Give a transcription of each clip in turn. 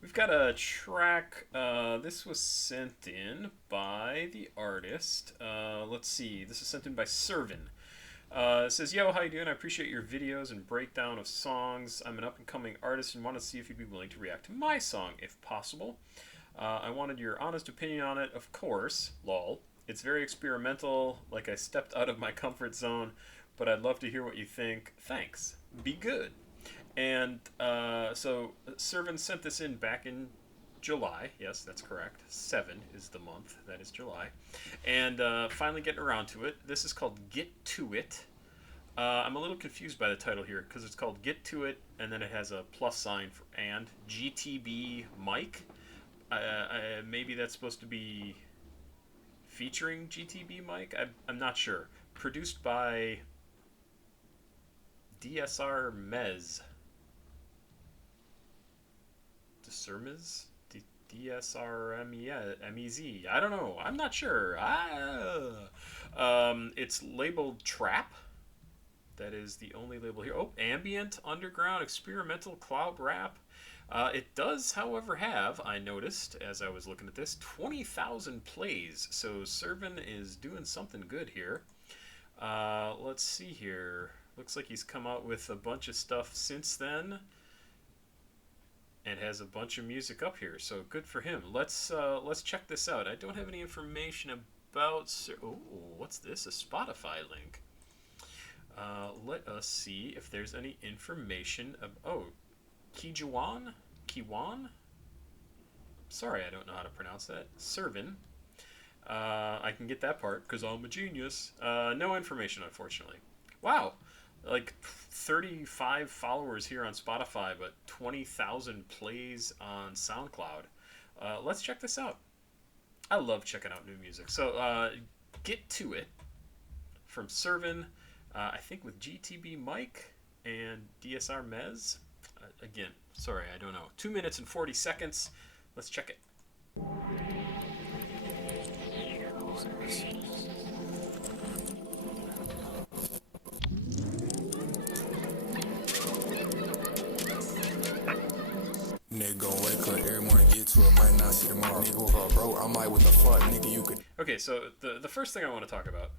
We've got a track. This was sent in by the artist. Let's see. This is sent in by Servin. It says, "Yo, how you doing? I appreciate your videos and breakdown of songs. I'm an up-and-coming artist and want to see if you'd be willing to react to my song, if possible. I wanted your honest opinion on it, of course. Lol. It's very experimental, like I stepped out of my comfort zone, but I'd love to hear what you think. Thanks. Be good." And so Servin sent this in back in July. Yes, that's correct. 7 is the month. That is July. And finally getting around to it. This is called Get To It. I'm a little confused by the title here because it's called Get To It, and then it has a plus sign for and. GTB Mike. Maybe that's supposed to be featuring GTB Mike? I'm not sure. Produced by dsrmez. dsrmez? dsrmez. I don't know. I'm not sure. It's labeled Trap. That is the only label here. Oh, ambient, underground, experimental, cloud rap. It does, however, have, I noticed as I was looking at this, 20,000 plays. So Servin is doing something good here. Let's see here. Looks like he's come out with a bunch of stuff since then, and has a bunch of music up here. So good for him. Let's check this out. I don't have any information about. Oh, what's this? A Spotify link. Let us see if there's any information. Oh, Kiwan. Sorry, I don't know how to pronounce that. Servin. I can get that part because I'm a genius. No information, unfortunately. Wow, like 35 followers here on Spotify, but 20,000 plays on SoundCloud. Let's check this out. I love checking out new music. So, Get To It from Servin, I think with GTB Mike and dsrmez. Again, sorry, I don't know. 2 minutes and 40 seconds. Let's check it. Nigga gon' wake up every morning, get to it, might not see tomorrow. Nigga woke up broke, I'm like, what the fuck, nigga, you could. Okay, so the first thing I want to talk about,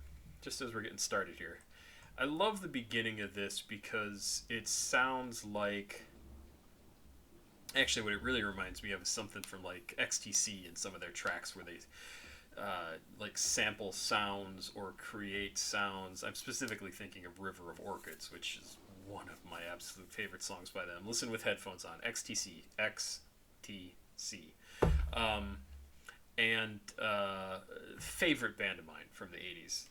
just as we're getting started here, I love the beginning of this because it sounds like. Actually, what it really reminds me of is something from like XTC and some of their tracks where they like sample sounds or create sounds. I'm specifically thinking of River of Orchids, which is one of my absolute favorite songs by them. Listen with headphones on. XTC. And favorite band of mine from the 80s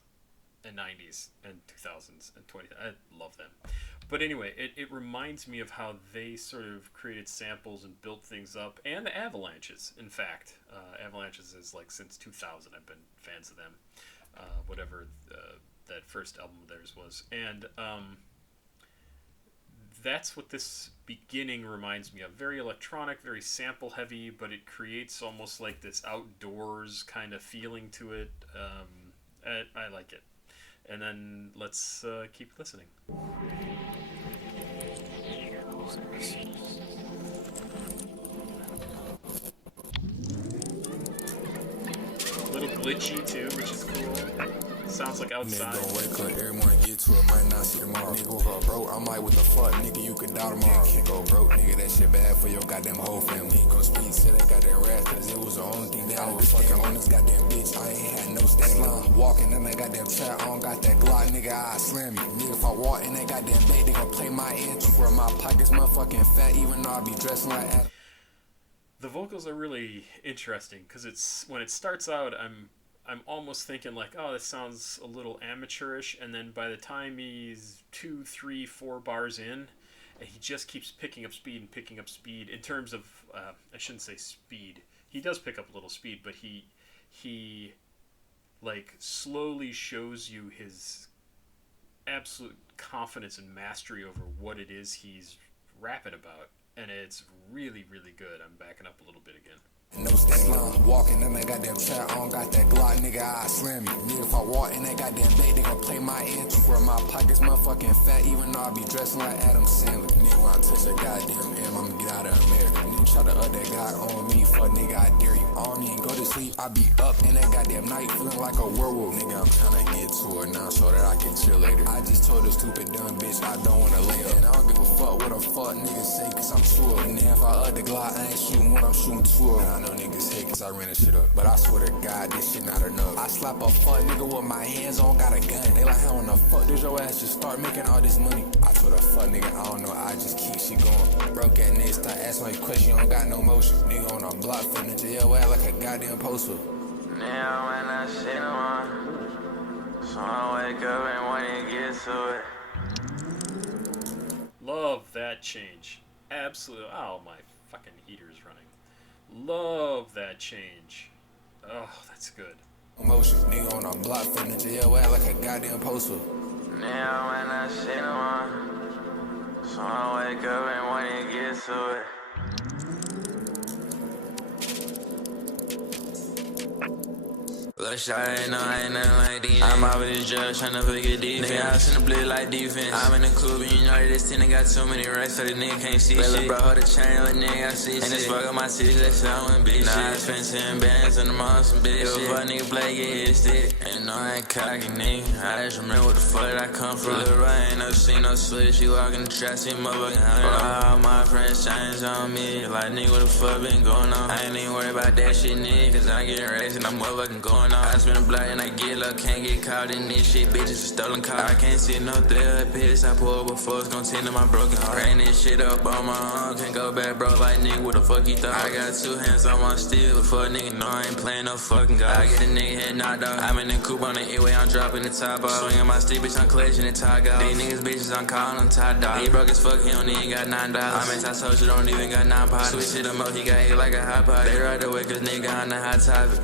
and 90s and 2000s and 20s. I love them. But anyway, it reminds me of how they sort of created samples and built things up. And the Avalanches, in fact. Avalanches is like since 2000 I've been fans of them. Whatever that first album of theirs was. And that's what this beginning reminds me of. Very electronic, very sample heavy, but it creates almost like this outdoors kind of feeling to it. I like it. And then let's keep listening. A little glitchy too, which is cool. Sounds like outside. Nigga gon' wake up every morning, get to it, might not see tomorrow. Nigga woke up broke, I'm like, what the fuck, nigga, you could die tomorrow. Can't go broke, nigga, that shit bad for your goddamn whole family. Ain't gon' speak, said that goddamn rap, cause it was the only thing that I was fucking on this goddamn bitch. I ain't had no stand. Walking in that goddamn trap, I don't got that Glock, nigga, I slam you. Nigga, if I walk in that goddamn bait, they gon' play my entry. For my pockets, motherfucking fat, even though I be dressing like that. The vocals are really interesting because it's when it starts out, I'm almost thinking like, oh, this sounds a little amateurish, and then by the time he's 2, 3, 4 bars in, and he just keeps picking up speed in terms of, I shouldn't say speed. He does pick up a little speed, but he like slowly shows you his absolute confidence and mastery over what it is he's rapping about, and it's really, really good. I'm backing up a little bit again. No stand. Walking in that goddamn trap, I don't got that Glock, nigga, I slam you. Nigga, if I walk in that goddamn bait, they gon' play my entry. For my pockets, motherfucking fat, even though I be dressing like Adam Sandler. Nigga, when I touch that goddamn M, I'ma get out of America. Nigga try to up that guy on me, fuck nigga, I dare you. I don't even go to sleep, I be up in that goddamn night, feeling like a werewolf. Nigga, I'm tryna get to her now so that I can chill later. I just told the stupid dumb bitch I don't wanna lay up. And I don't give a fuck what a fuck niggas say, cause I'm true. And then if I up the Glock, I ain't shooting one, I'm shooting two. And I know niggas hate cause I ran this shit up. But I swear to God, this shit not enough. I slap a fuck nigga with my hands on, got a gun. They like, how in the fuck did your ass just start making all this money? I told a fuck nigga, I don't know, I just keep shit going. Broke at niggas, start asking me questions, you don't got no motion. Nigga on a block, finna to your ass like a goddamn poster. Now when I see them on, so I wake up and want to get to it. Love that change. Absolutely. Oh, my fucking heater's running. Love that change. Oh, that's good. Motion, nigga on a block, finna to your ass like a goddamn poster. Now when I see them on, so I wake up and want to get to it. Look, shot ain't no, ain't nothing like these. I'm out with this judge tryna forget defense. Nigga, I seen the blade like defense. I'm in the coupe and you know that this team got too many racks, so the nigga can't see shit. Bro, hold the chain, what nigga I see shit. And this fuck up my city, that shit, I wouldn't be shit. Nah, I spent 10 bands on the mom, some bitch shit. If a fuck nigga play, get hit stick. And no, I ain't cocky, nigga. I just remember what the fuck that I come from. Little right, ain't no see no switch. She walk in the trap, see motherfucking $100. All my friends change on me. Like, nigga, what the fuck been going on? I ain't even worried about that shit, nigga, cause I get racks and I'm motherfucking going on. I spin a block and I get low, can't get caught in this shit, bitches a stolen car. I can't see no thread piss, I pull before it's gon' tend to my broken heart. Ran this shit up on my own, can't go back, bro, like nigga, what the fuck you thought? I got 2 hands on my steel, before a nigga know I ain't playing no fucking God. I get a nigga head knocked off, I'm in the coupe on the E-way, I'm dropping the top off. Swinging my stick, bitch, I'm clutching the top off. These niggas bitches, I'm calling them top dog. He broke as fuck, he don't even got $9. I'm in top soldier, don't even got 9 pots. Switch it up, he got hit like a hot pot. They ride the way, cause nigga on the hot topic.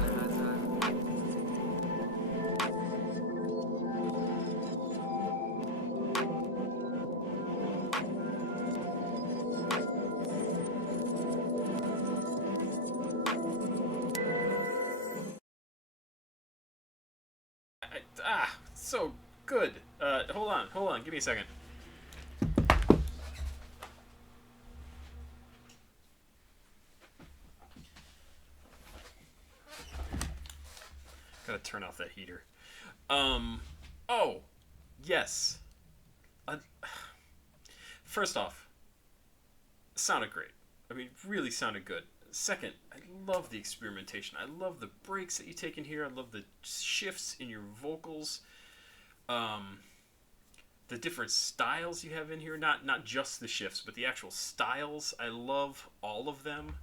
So good. Hold on, give me a second. Gotta turn off that heater. Oh, yes. First off, sounded great. I mean, really sounded good. Second, I love the experimentation. I love the breaks that you take in here. I love the shifts in your vocals. The different styles you have in here. Not just the shifts, but the actual styles. I love all of them.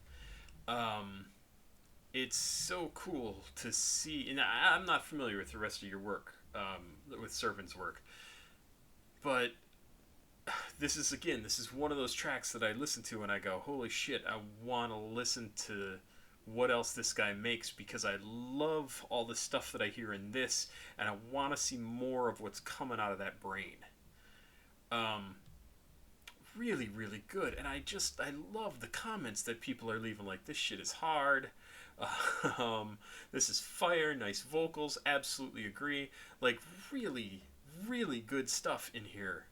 It's so cool to see. And I'm not familiar with the rest of your work, with Servin's work. But this is one of those tracks that I listen to and I go, holy shit, I want to listen to what else this guy makes, because I love all the stuff that I hear in this, and I want to see more of what's coming out of that brain. Really, really good. And I love the comments that people are leaving, like, this shit is hard. This is fire, nice vocals, absolutely agree. Like, really, really good stuff in here.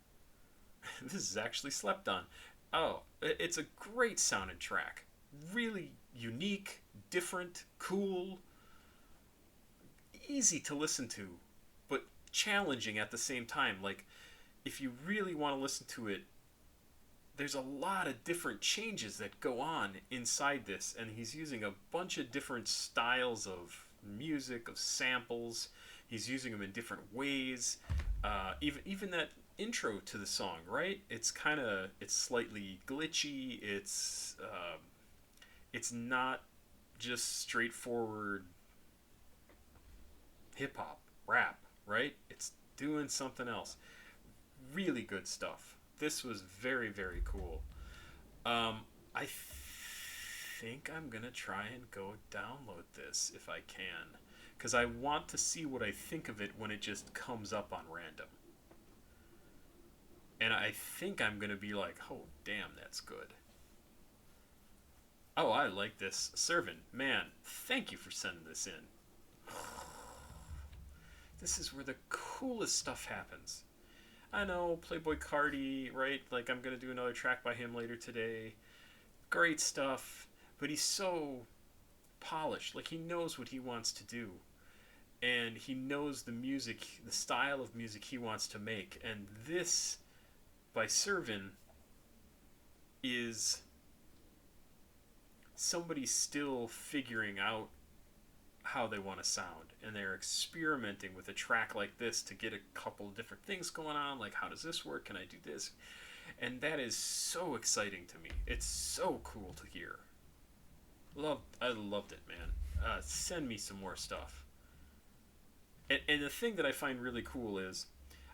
This is actually slept on. Oh, it's a great sounding track. Really unique, different, cool, easy to listen to, but challenging at the same time. Like, if you really want to listen to it, there's a lot of different changes that go on inside this, and he's using a bunch of different styles of music, of samples. He's using them in different ways. Even that intro to the song, right? It's slightly glitchy. It's not just straightforward hip hop rap, right? It's doing something else. Really good stuff. This was very, very cool. I think I'm gonna try and go download this if I can, because I want to see what I think of it when it just comes up on random. And I think I'm gonna be like, oh damn, that's good. Oh, I like this. Servin, man, thank you for sending this in. This is where the coolest stuff happens. I know, Playboy Cardi, right? Like, I'm going to do another track by him later today. Great stuff, but he's so polished. Like, he knows what he wants to do, and he knows the music, the style of music he wants to make. And this, by Servin, is somebody still figuring out how they want to sound, and they're experimenting with a track like this to get a couple different things going on, like, how does this work, can I do this? And that is so exciting to me. It's so cool to hear. I loved it, man. Send me some more stuff. And the thing that I find really cool is,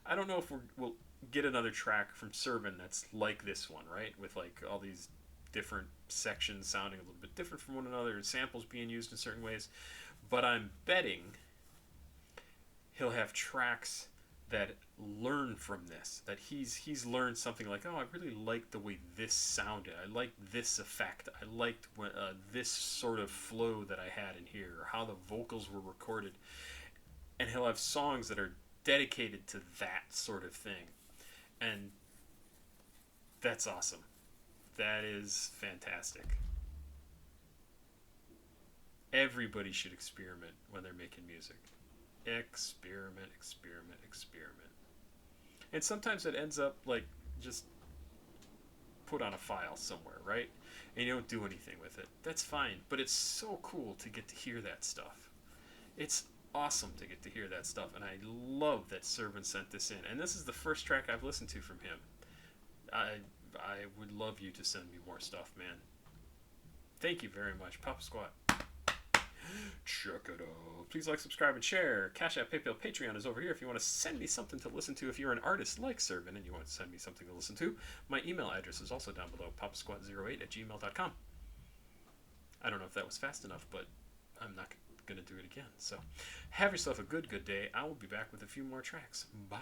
I don't know if we'll get another track from Servin that's like this one, right, with like all these different sections sounding a little bit different from one another, and samples being used in certain ways. But I'm betting he'll have tracks that learn from this. That he's learned something like, oh, I really liked the way this sounded. I liked this effect. I liked this sort of flow that I had in here, or how the vocals were recorded. And he'll have songs that are dedicated to that sort of thing. And that's awesome. That is fantastic. Everybody should experiment when they're making music. Experiment, experiment, experiment. And sometimes it ends up like just put on a file somewhere, right? And you don't do anything with it. That's fine. But it's so cool to get to hear that stuff. It's awesome to get to hear that stuff. And I love that Servin sent this in. And this is the first track I've listened to from him. I would love you to send me more stuff, man. Thank you very much, Papa Squat. Check it out. Please like, subscribe, and share. CashApp, PayPal, Patreon is over here if you want to send me something to listen to. If you're an artist like Servin and you want to send me something to listen to, my email address is also down below, papasquatjon@gmail.com. I don't know if that was fast enough, but I'm not going to do it again. So have yourself a good day. I will be back with a few more tracks. Bye.